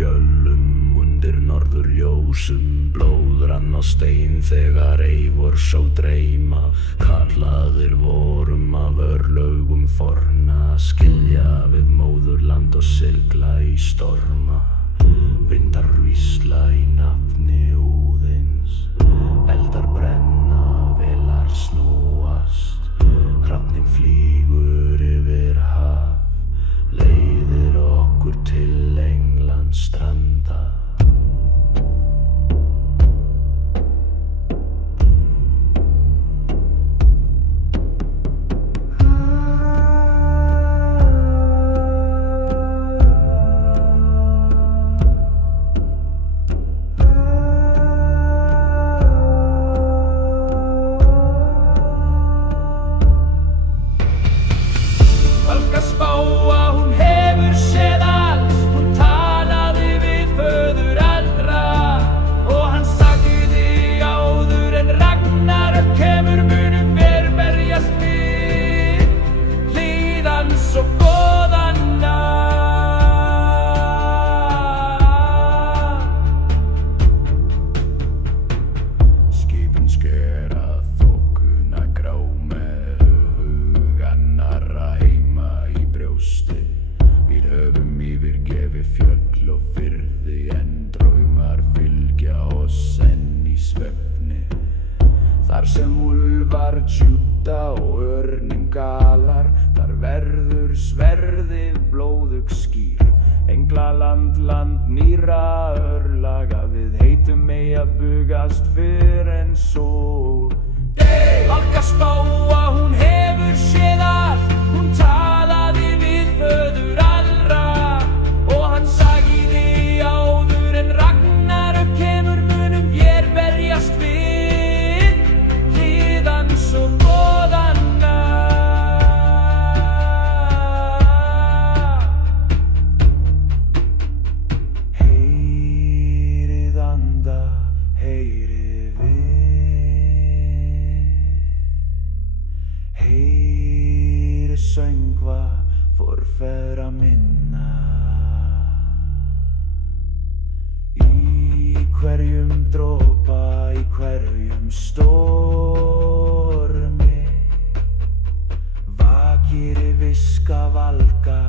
fjöllum undir norðurljósum, blóð rann á stein þegar Eivor sá dreyma. Kallaðir vorum af örlögum forna, skilja við móðurland og sigla í storma. Vindar hvísla í nafni Óðins, eldar brenna, vélar snúast, hrafninn flýgur yfir haf, leiðir okkur til Englands stranda. Þar sem úlfar tjúta og örninn galar, þar verður sverðið blóðug skýr. Englaland, land nýra örlaga, við heitum megi að bugast fyrr en sól. Valka spáa, hún hefur séð allt, hún talaði við föður allra, og hann sagði áður en Ragnarök kemur munum vér berjast við. Så bådanna heyrið anda, heyrið við, heyrið söngva forfeðra minna. Í hverjum dropa, í hverjum stormi, vakir í viska valka